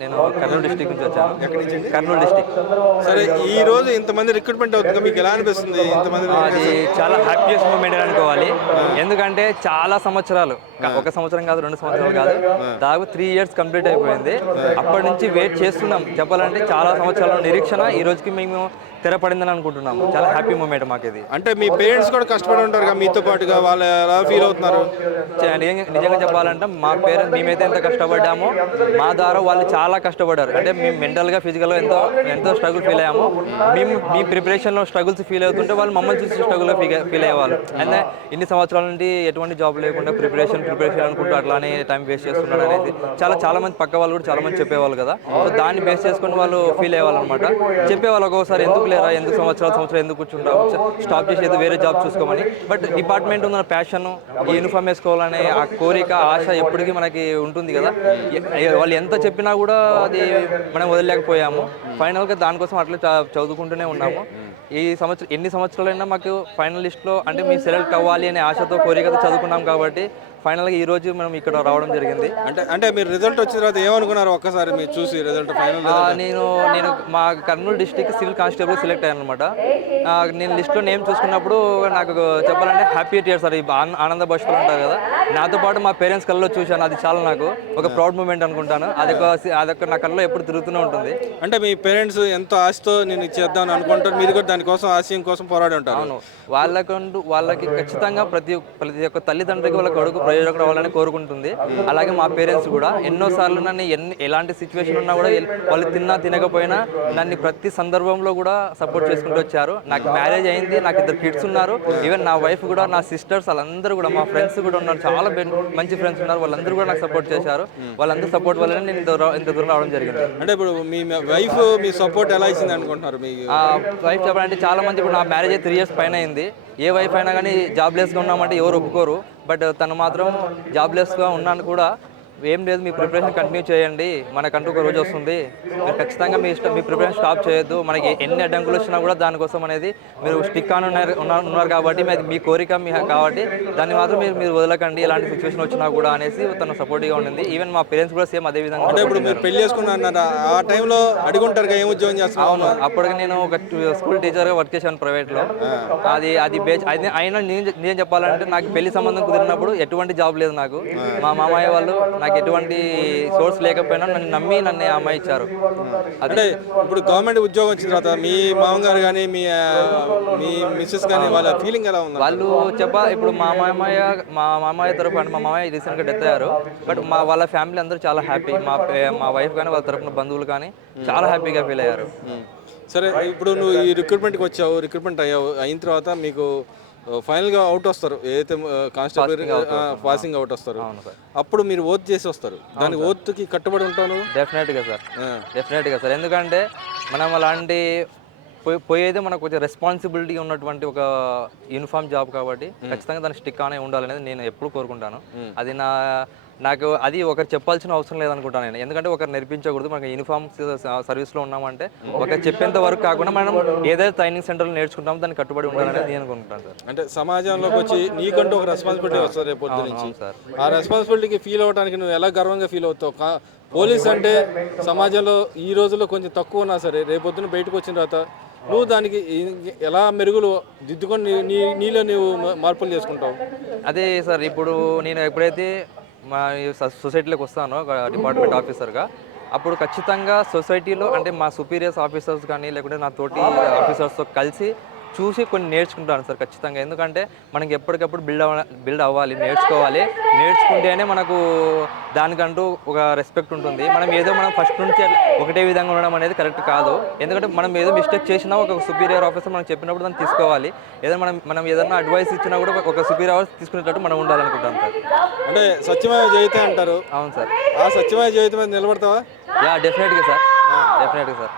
నేను కర్నూలు డిస్టిక్ నుంచి వచ్చాను? కర్నూలు డిస్టిక్ సరే ఈ రోజు ఇంతమంది రిక్రూట్మెంట్ అవుతుంది? మీకు ఎలా అనిపిస్తుంది? ఇంతమంది అది చాలా హ్యాపీయెస్ట్ మూమెంట్ అనుకోవాలి. ఎందుకంటే చాలా సంవత్సరాలు. ఒక సంవత్సరం కాదు రెండు సంవత్సరాలు కాదు. దాదాపు త్రీ ఇయర్స్ కంప్లీట్ అయిపోయింది. అప్పటి నుంచి వెయిట్ చేస్తున్నాం. చెప్పాలంటే చాలా సంవత్సరాల నిరీక్షణ. ఈ రోజుకి మేము తెరపడిందని అనుకుంటున్నాము. చాలా హ్యాపీ మూమెంట్ మాకు ఇది అంటే మీ పేరెంట్స్ కూడా కష్టపడి ఉంటారు కదా మీతో పాటుగా వాళ్ళు ఎలా ఫీల్ అవుతున్నారు? నిజంగా చెప్పాలంటే మా పేరెంట్స్ మేమైతే ఎంత కష్టపడ్డామో మా ద్వారా వాళ్ళు చాలా కష్టపడ్డారు. అంటే మేము మెంటల్గా ఫిజికల్గా ఎంతో ఎంతో స్ట్రగుల్ ఫీల్ అయ్యాము. మేము మీ ప్రిపరేషన్లో స్ట్రగుల్స్ ఫీల్ అవుతుంటే వాళ్ళు మమ్మల్ని చూసి స్ట్రగుల్లో ఫీల్ అయ్యేవాళ్ళు. అంటే ఇన్ని సంవత్సరాల నుండి ఎటువంటి జాబ్ లేకుండా ప్రిపరేషన్ ప్రిపరేషన్ అనుకుంటూ అట్లానే టైం వేస్ట్ చేస్తున్నారు అనేది చాలా చాలా మంది పక్క వాళ్ళు కూడా చాలా మంది చెప్పేవాళ్ళు కదా. సో దాన్ని బేస్ చేసుకొని వాళ్ళు ఫీల్ అయ్యేవాళ్ళు అనమాట చెప్పేవాళ్ళు ఒక్కోసారి ఎందుకు లేరా ఎందుకు సంవత్సరాలు సంవత్సరాలు ఎందుకు కూర్చుంటావు? స్టాప్ చేసి ఏదో వేరే జాబ్ చూసుకోమని. బట్ డిపార్ట్మెంట్ ఉన్న ప్యాషన్ యూనిఫామ్ వేసుకోవాలనే ఆ కోరిక ఆశ ఎప్పటికీ మనకి ఉంటుంది కదా. వాళ్ళు ఎంత చెప్పినా కూడా అది మనం వదిలేకపోయాము. ఫైనల్గా దానికోసం అట్లా చ- చదువుకుంటూనే ఉన్నాము. ఈ సంవత్సరం ఎన్ని సంవత్సరాలైనా మాకు ఫైనల్ లిస్ట్లో అంటే మేము సెలెక్ట్ అవ్వాలి అనే ఆశతో కోరికతో చదువుకున్నాం కాబట్టి ఫైనల్గా ఈ రోజు మనం ఇక్కడ రావడం జరిగింది. అంటే అంటే మీరు రిజల్ట్ వచ్చిన తర్వాత ఏమనుకున్నారు ఒక్కసారి మీరు చూసి రిజల్ట్ ఫైనల్ ఆ, నేను నేను మా Kurnool district civil constable select అయ్యాను అనమాట నేను లిస్ట్లో నేమ్ చూసుకున్నప్పుడు నాకు చెప్పాలంటే హ్యాపీ టీయర్ సార్ ఆనంద భాషలు ఉంటారు కదా. నాతో పాటు మా పేరెంట్స్ కళ్ళలో చూశాను అది చాలా నాకు. ఒక ప్రౌడ్ మూమెంట్ అనుకుంటాను. అదొక అదొక నా కళ్ళలో ఎప్పుడు తిరుగుతూనే ఉంటుంది. అంటే మీ పేరెంట్స్ ఎంతో ఆశతో నేను చేద్దాం అనుకుంటారు మీరు కూడా దానికోసం ఆశయం కోసం పోరాడి ఉంటారు. అవును. వాళ్ళకంటూ వాళ్ళకి ఖచ్చితంగా ప్రతి ప్రతి ఒక్క తల్లిదండ్రికి వాళ్ళ కొడుకు ప్రయోజకుడు అవ్వాలని కోరుకుంటుంది. అలాగే మా పేరెంట్స్ కూడా ఎన్నో సార్లు నన్ను ఎన్ని ఎలాంటి సిచ్యువేషన్ ఉన్నా కూడా వాళ్ళు తిన్నా తినకపోయినా నన్ను ప్రతి సందర్భంలో కూడా సపోర్ట్ చేసుకుంటూ వచ్చారు. నాకు మ్యారేజ్ అయింది నాకు ఇద్దరు కిడ్స్ ఉన్నారు. ఈవెన్ నా వైఫ్ కూడా నా సిస్టర్స్ వాళ్ళందరూ కూడా మా ఫ్రెండ్స్ కూడా ఉన్నారు. చాలా మంచి ఫ్రెండ్స్ ఉన్నారు. వాళ్ళందరూ కూడా నాకు సపోర్ట్ చేశారు. వాళ్ళందరూ సపోర్ట్ వల్లనే నేను ఇంత దూరం- ఇంత దూరం రావడం జరిగింది. అంటే ఇప్పుడు మీ వైఫ్ మీ సపోర్ట్ ఎలా ఇచ్చింది అనుకుంటున్నారు మీ? ఆ వైఫ్ చెప్పాలంటే చాలా మంది ఇప్పుడు నా మ్యారేజ్ త్రీ ఇయర్స్ పైన అయింది. ఏ వైఫ్ అయినా కానీ జాబ్లెస్గా ఉన్నామంటే ఎవరు ఒప్పుకోరు. బట్ తను మాత్రం జాబ్లెస్గా ఉన్నాను కూడా. ఏం లేదు మీ ప్రిపరేషన్ కంటిన్యూ చేయండి. మనకంటూ ఒక రోజు వస్తుంది. మీరు ఖచ్చితంగా మీ ఇష్టం మీ ప్రిపరేషన్ స్టాప్ చేయొద్దు. మనకి ఎన్ని అడ్డంకులు వచ్చినా కూడా దానికోసం అనేది మీరు స్టిక్ ఆన్ ఉన్నారు ఉన్నారు కాబట్టి మీది మీ కోరిక మీ కాబట్టి దాన్ని మాత్రం మీరు మీరు వదలకండి. ఎలాంటి సిచ్యువేషన్ వచ్చినా కూడా అనేసి తను సపోర్టివ్గా ఉండింది. ఈవెన్ మా పేరెంట్స్ కూడా సేమ్ అదే విధంగా అంటే ఇప్పుడు మీరు పెళ్ళి చేసుకున్నా అన్నారా? ఆ టైంలో అడుగుంటారు ఏం ఉద్యోగం చేస్తున్నావు అవును. అప్పటికి నేను ఒక స్కూల్ టీచర్గా వర్క్ చేశాను ప్రైవేట్లో అది అది అది అయినా నేను నేను చెప్పాలంటే నాకు పెళ్ళి సంబంధం కుదిరినప్పుడు ఎటువంటి జాబ్ లేదు నాకు. మా మామయ్య వాళ్ళు నాకు ఎటువంటి సోర్స్ లేకపోయినా నన్ను నమ్మి నన్ను అమ్మాయి ఇచ్చారు. అంటే ఇప్పుడు గవర్నమెంట్ ఉద్యోగం వచ్చిన తర్వాత మీ మామగారు కానీ మీ మీ మిస్సెస్ కానీ వాళ్ళ ఫీలింగ్ ఎలా ఉంది వాళ్ళు చెప్ప ఇప్పుడు మా మామయ్య మా మామయ్య అంటే మా మామయ్య రీసెంట్గా డెత్ అయ్యారు. బట్ మా వాళ్ళ ఫ్యామిలీ అందరూ చాలా హ్యాపీ మా మా వైఫ్ కానీ వాళ్ళ తరపున బంధువులు కానీ చాలా హ్యాపీగా ఫీల్ అయ్యారు. సరే ఇప్పుడు నువ్వు ఈ రిక్రూట్మెంట్కి వచ్చావు రిక్రూట్మెంట్ అయ్యావు అయిన తర్వాత మీకు ఫైనల్గా అవుట్ వస్తారు. ఏదైతే కానిస్టేబుల్ పాసింగ్ అవుట్ వస్తారు. అవును సార్. అప్పుడు మీరు ఓత్ చేసి వస్తారు. దాని ఓత్కి కట్టుబడి ఉంటాను? డెఫినెట్గా సార్. డెఫినెట్గా సార్. ఎందుకంటే మనం అలాంటి పోయి- పోయేది మనకు కొంచెం రెస్పాన్సిబిలిటీ ఉన్నటువంటి ఒక యూనిఫామ్ జాబ్ కాబట్టి ఖచ్చితంగా దాని స్టిక్ ఆనే ఉండాలనేది నేను ఎప్పుడు కోరుకుంటాను. అది నా నాకు అది ఒకరు చెప్పాల్సిన అవసరం లేదనుకుంటాను నేను. ఎందుకంటే ఒకరు నేర్పించకూడదు. మనకి యూనిఫామ్ సర్వీస్లో ఉన్నామంటే ఒకరు చెప్పేంత వరకు కాకుండా మనం ఏదైతే ట్రైనింగ్ సెంటర్లో నేర్చుకుంటామో దానికి కట్టుబడి ఉండాలనేది నేను అనుకుంటాను సార్. అంటే సమాజంలోకి వచ్చి నీకంటూ ఒక రెస్పాన్సిబిలిటీ వస్తుంది రేపు నుంచి. ఆ రెస్పాన్సిబిలిటీకి ఫీల్ అవ్వడానికి నువ్వు ఎలా గర్వంగా ఫీల్ అవుతావు? పోలీస్ అంటే సమాజంలో ఈ రోజుల్లో కొంచెం తక్కువ ఉన్నా సరే రేపొద్దున బయటకు వచ్చిన తర్వాత నువ్వు దానికి ఎలా మెరుగులు దిద్దుకొని నీ- నీలో నువ్వు మార్పులు చేసుకుంటావు? అదే సార్ ఇప్పుడు నేను ఎప్పుడైతే మా స- సొసైటీలోకి వస్తాను ఒక డిపార్ట్మెంట్ ఆఫీసర్గా. అప్పుడు ఖచ్చితంగా సొసైటీలో అంటే మా సుపీరియర్స్ ఆఫీసర్స్ కానీ లేకుంటే నా తోటి ఆఫీసర్స్తో కలిసి చూసి కొన్ని నేర్చుకుంటాను సార్ ఖచ్చితంగా. ఎందుకంటే మనకి ఎప్పటికప్పుడు బిల్డ్ అవ్వ బిల్డ్ అవ్వాలి నేర్చుకోవాలి. నేర్చుకుంటేనే మనకు దానికంటూ ఒక రెస్పెక్ట్ ఉంటుంది. మనం ఏదో మనం ఫస్ట్ నుంచి ఒకటే విధంగా ఉండడం అనేది కరెక్ట్ కాదు. ఎందుకంటే మనం ఏదో మిస్టేక్ చేసినా ఒక సుపీరియర్ ఆఫీసర్ మనం చెప్పినప్పుడు దాన్ని తీసుకోవాలి. ఏదైనా మనం మనం ఏదైనా అడ్వైస్ ఇచ్చినా కూడా ఒక సుపీరియర్ ఆఫీసర్ తీసుకునేటట్టు మనం ఉండాలనుకుంటాం సార్. అంటే సత్యమయ జయితే అంటారు. అవును సార్. ఆ సత్యమయ జయిత మీద నిలబడతావా? యా డెఫినెట్గా సార్. డెఫినెట్గా సార్.